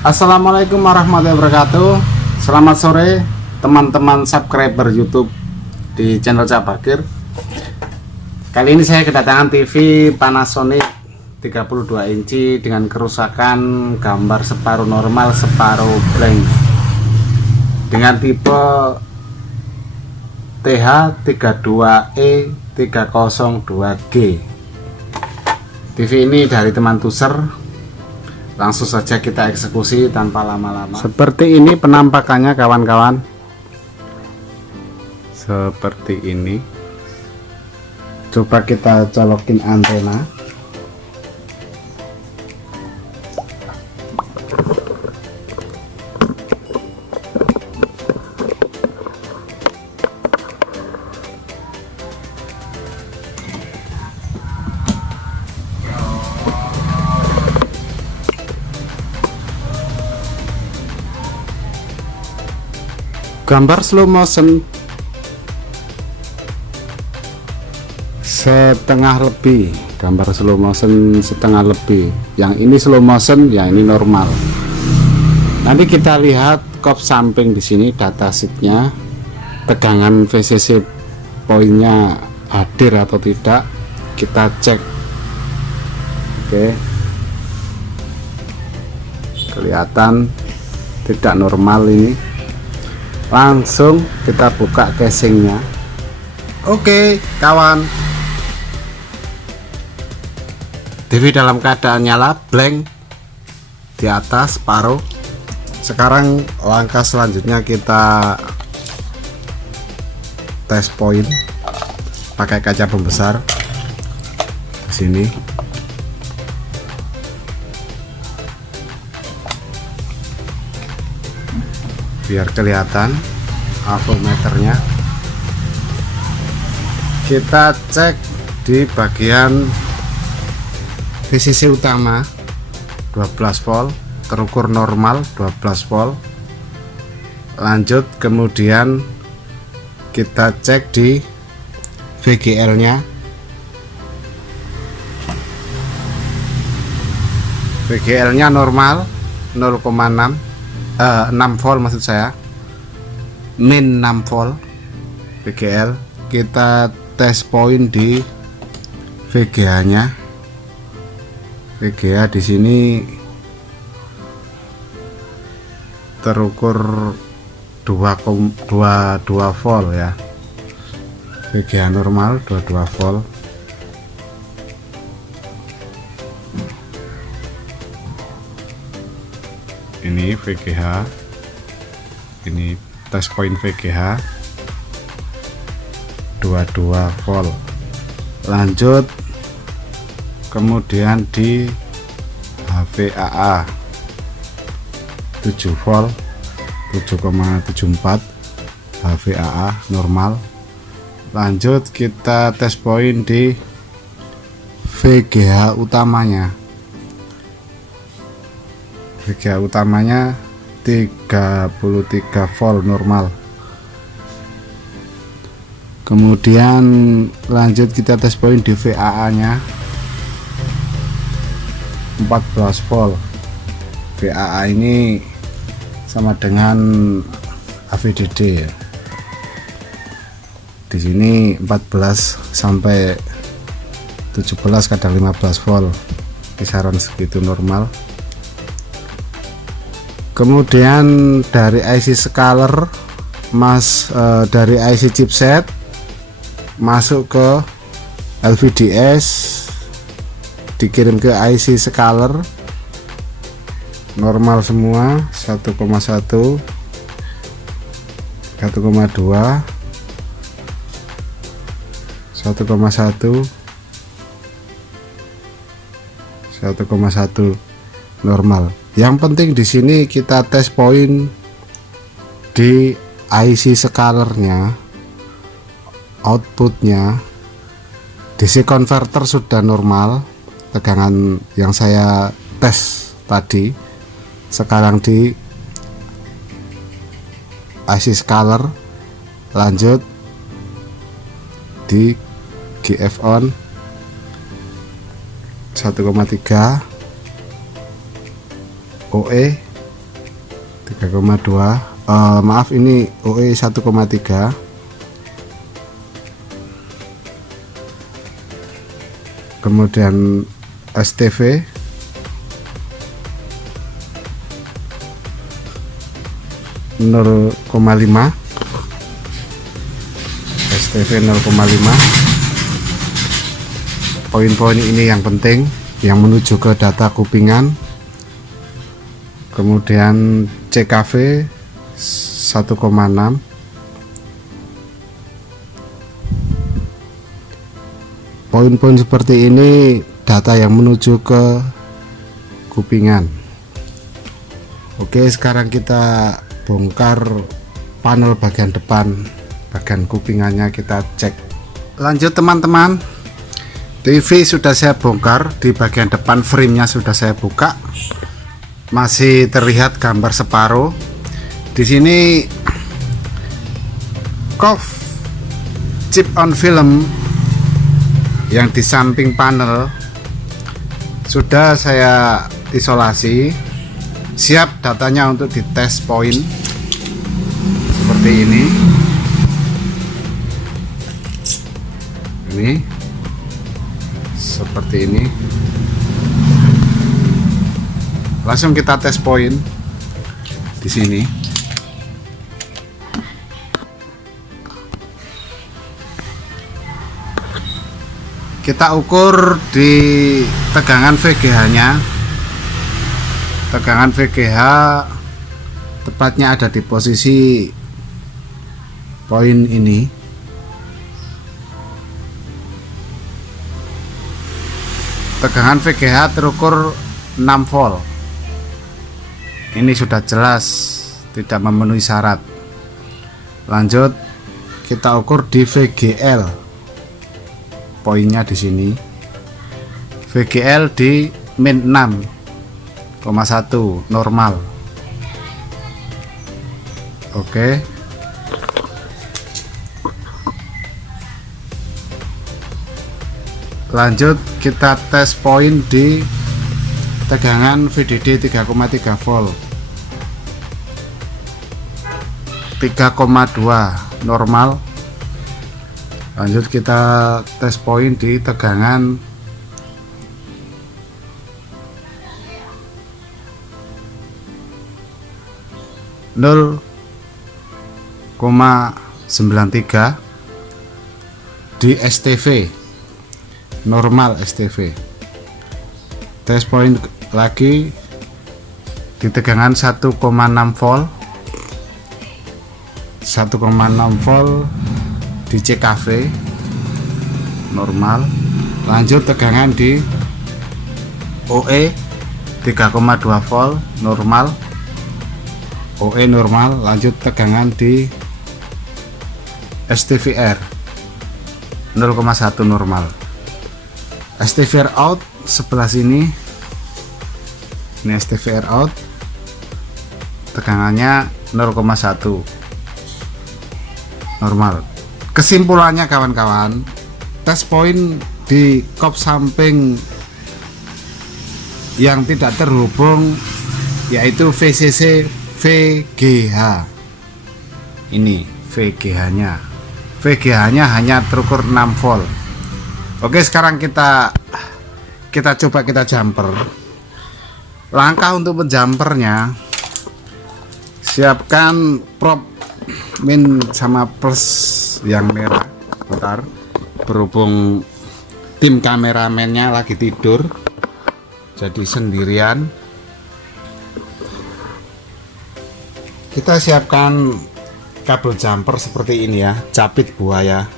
Assalamualaikum warahmatullahi wabarakatuh. Selamat sore teman-teman subscriber YouTube di channel Cabakir. Kali ini saya kedatangan TV Panasonic 32 inci dengan kerusakan gambar separuh normal, separuh blank dengan tipe TH32E302G. TV ini dari teman Tuser. Langsung saja kita eksekusi tanpa lama-lama. Seperti ini penampakannya kawan-kawan. Seperti ini. Coba kita colokin antena. Gambar slow motion setengah lebih, gambar slow motion setengah lebih. Yang ini slow motion, yang ini normal. Nanti kita lihat kop samping di sini data sheetnya, tegangan VCC poinnya hadir atau tidak, kita cek. Oke, kelihatan tidak normal ini. Langsung kita buka casingnya. Oke kawan, TV dalam keadaan nyala, blank di atas separuh. Sekarang langkah selanjutnya kita tes poin pakai kaca pembesar di sini. Biar kelihatan voltmeternya, kita cek di bagian VCC utama 12 volt, terukur normal 12 volt. Lanjut kemudian kita cek di VGL nya, VGL nya normal 6 volt maksud saya, min 6 volt VGL. Kita tes poin di VGA nya. VGA di sini terukur 22 volt ya, VGA normal 22 volt. Ini VGH, ini tes poin VGH 22 volt. Lanjut kemudian di HVAA 7 volt 7,74 HVAA normal. Lanjut kita tes poin di VGH utamanya. VGA utamanya 33 volt normal. Kemudian lanjut kita tes poin di VAA nya 14 volt. VAA ini sama dengan AVDD ya. Di sini 14 sampai 17, kadang 15 volt, kisaran segitu normal. Kemudian dari IC scaler dari IC chipset masuk ke LVDS, dikirim ke IC scaler normal semua 1,1 1,2 1,1 1,1 normal. Yang penting di sini kita tes poin di IC scalernya, outputnya DC converter sudah normal, tegangan yang saya tes tadi. Sekarang di IC scaler, lanjut di GF on 1,3 OE 3,2. Maaf, ini OE 1,3. Kemudian STV (0,5). STV 0,5. Poin-poin ini yang penting yang menuju ke data kupingan. Kemudian CKV 1,6. Poin-poin seperti ini data yang menuju ke kupingan. Oke, sekarang kita bongkar panel bagian depan, bagian kupingannya kita cek. Lanjut teman-teman, TV sudah saya bongkar, di bagian depan frame-nya sudah saya buka, masih terlihat gambar separuh. Di sini COF chip on film yang di samping panel sudah saya isolasi, siap datanya untuk dites poin seperti ini. Ini seperti ini. Langsung kita tes poin di sini. Kita ukur di tegangan VGH-nya. Tegangan VGH tepatnya ada di posisi poin ini. Tegangan VGH terukur 6 volt. Ini sudah jelas tidak memenuhi syarat. Lanjut kita ukur di VGL. Poinnya di sini. VGL di min 6,1 normal. Oke. Lanjut kita tes poin di tegangan VDD 3,3 volt. 3,2 normal. Lanjut kita tes poin di tegangan (0,93) di STV normal. STV tes poin lagi di tegangan 1,6 volt. 1,6 volt di CKV normal. Lanjut tegangan di OE 3,2 volt normal. OE normal. Lanjut tegangan di STVR 0,1 normal. STVR out sebelah sini. Ini STVR out, tegangannya 0,1 normal. Kesimpulannya kawan-kawan, tes poin di kop samping yang tidak terhubung yaitu VCC VGH. Ini VGH-nya. VGH-nya hanya terukur 6 volt. Oke, sekarang kita coba kita jumper. Langkah untuk menjumpernya, siapkan prop min sama plus yang merah. Bentar, berhubung tim kameramennya lagi tidur jadi sendirian, kita siapkan kabel jumper seperti ini ya, capit buaya,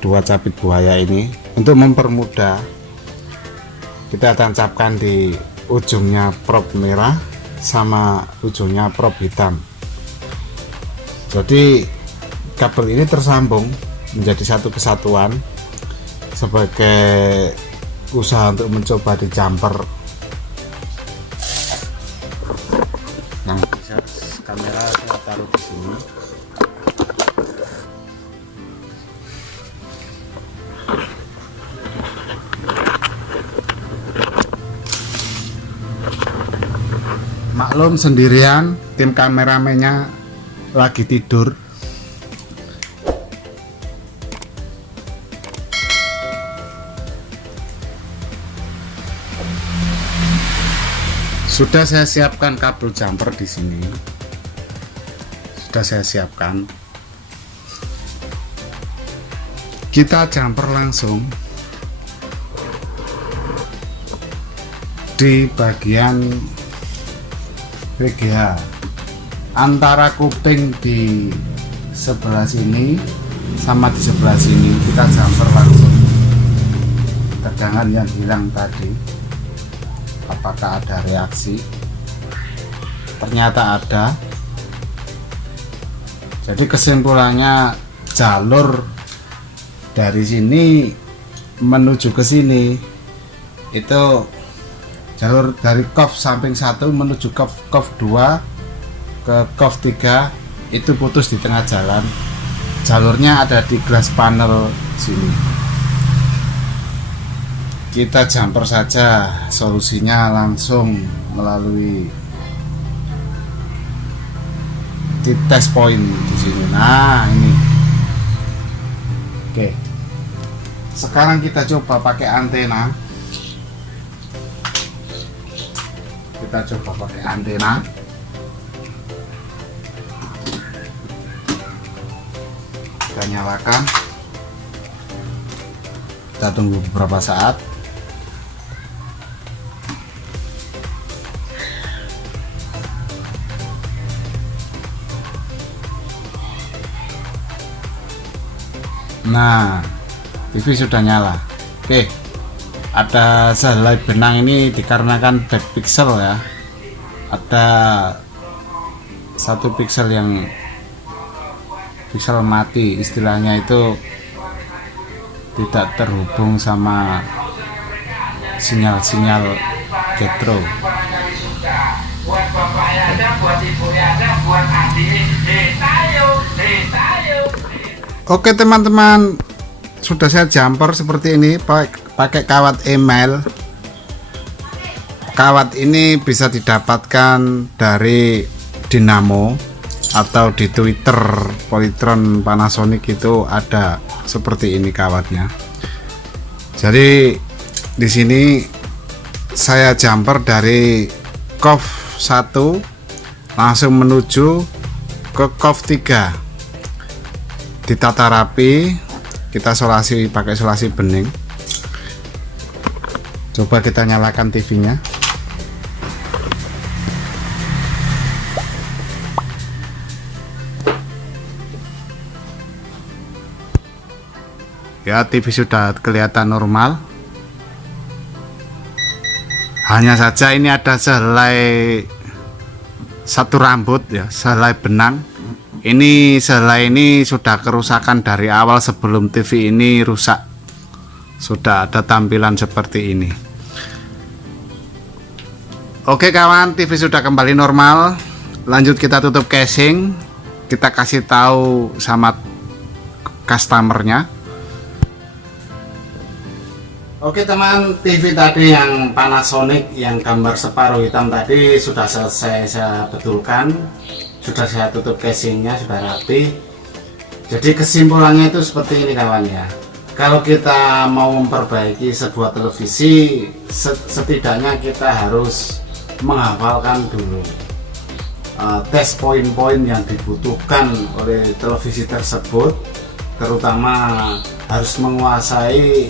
2 capit buaya ini. Untuk mempermudah, kita tancapkan di ujungnya prop merah sama ujungnya prop hitam. Jadi kabel ini tersambung menjadi satu kesatuan sebagai usaha untuk mencoba di jumper. Nah, bisa kamera saya taruh di sini. maklum sendirian, tim kameramennya lagi tidur. Sudah saya siapkan kabel jumper di sini. Sudah saya siapkan. Kita jumper langsung di bagian VGA antara kuping di sebelah sini sama di sebelah sini. Kita jumper langsung. Tegangan yang hilang tadi, apakah ada reaksi? Ternyata ada. Jadi kesimpulannya, jalur dari sini menuju ke sini itu jalur dari COF samping 1 menuju COF 2 ke COF 3 itu putus di tengah jalan. Jalurnya ada di glass panel sini. Kita jumper saja, solusinya langsung melalui di test point di sini. Nah, ini. Oke. Sekarang kita coba pakai antena. Kita coba pakai antena. Kita nyalakan. Kita tunggu beberapa saat. Nah, TV sudah nyala. Oke, ada sehelai benang ini dikarenakan back pixel ya. Ada satu pixel yang pixel mati, istilahnya itu tidak terhubung sama sinyal-sinyal getro. Buat bapaknya ada, buat ibunya ada, buat adik. Oke teman-teman, sudah saya jumper seperti ini pakai kawat email. Kawat ini bisa didapatkan dari Dinamo atau di Twitter Polytron Panasonic, itu ada seperti ini kawatnya. Jadi di sini saya jumper dari COF 1 langsung menuju ke COF 3. Ditata rapi, kita solasi pakai solasi bening. Coba kita nyalakan TV-nya. Ya, TV sudah kelihatan normal. Hanya saja ini ada sehelai satu rambut ya, sehelai benang. Ini sehelai ini sudah kerusakan dari awal sebelum TV ini rusak. Sudah ada tampilan seperti ini. Oke kawan, TV sudah kembali normal. Lanjut kita tutup casing. Kita kasih tahu sama customernya. Oke teman, TV tadi yang Panasonic yang gambar separuh hitam tadi sudah selesai saya betulkan. Sudah saya tutup casingnya, sudah rapi. Jadi kesimpulannya itu seperti ini kawan ya. Kalau kita mau memperbaiki sebuah televisi, setidaknya kita harus menghafalkan dulu tes poin-poin yang dibutuhkan oleh televisi tersebut. Terutama harus menguasai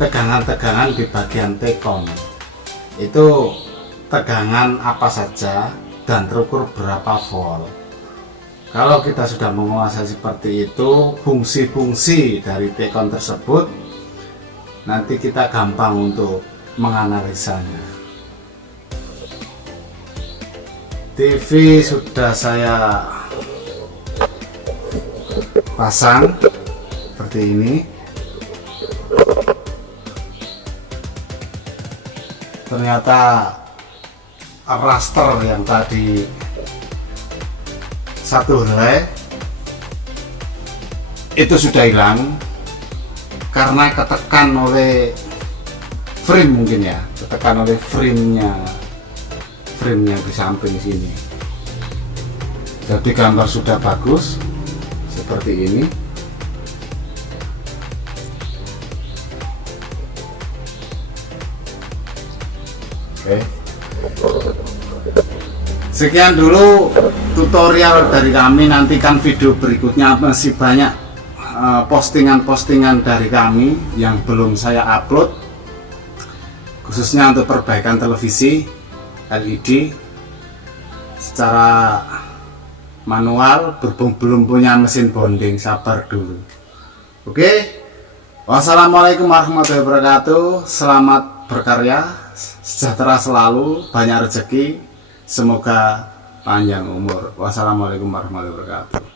tegangan-tegangan di bagian T-con. Itu tegangan apa saja dan terukur berapa volt. Kalau kita sudah menguasai seperti itu fungsi-fungsi dari T-con tersebut, nanti kita gampang untuk menganalisanya. TV sudah saya pasang seperti ini. Ternyata raster yang tadi satu helai itu sudah hilang karena ketekan oleh frame, mungkin ya, ketekan oleh framenya frame-nya di samping sini. Jadi gambar sudah bagus seperti ini. Oke. Sekian dulu tutorial dari kami. Nantikan video berikutnya, masih banyak postingan-postingan dari kami yang belum saya upload, khususnya untuk perbaikan televisi LED secara manual, belum punya mesin bonding. Sabar dulu. Oke, wassalamualaikum warahmatullahi wabarakatuh. Selamat berkarya, sejahtera selalu, banyak rezeki, semoga panjang umur. Wassalamualaikum warahmatullahi wabarakatuh.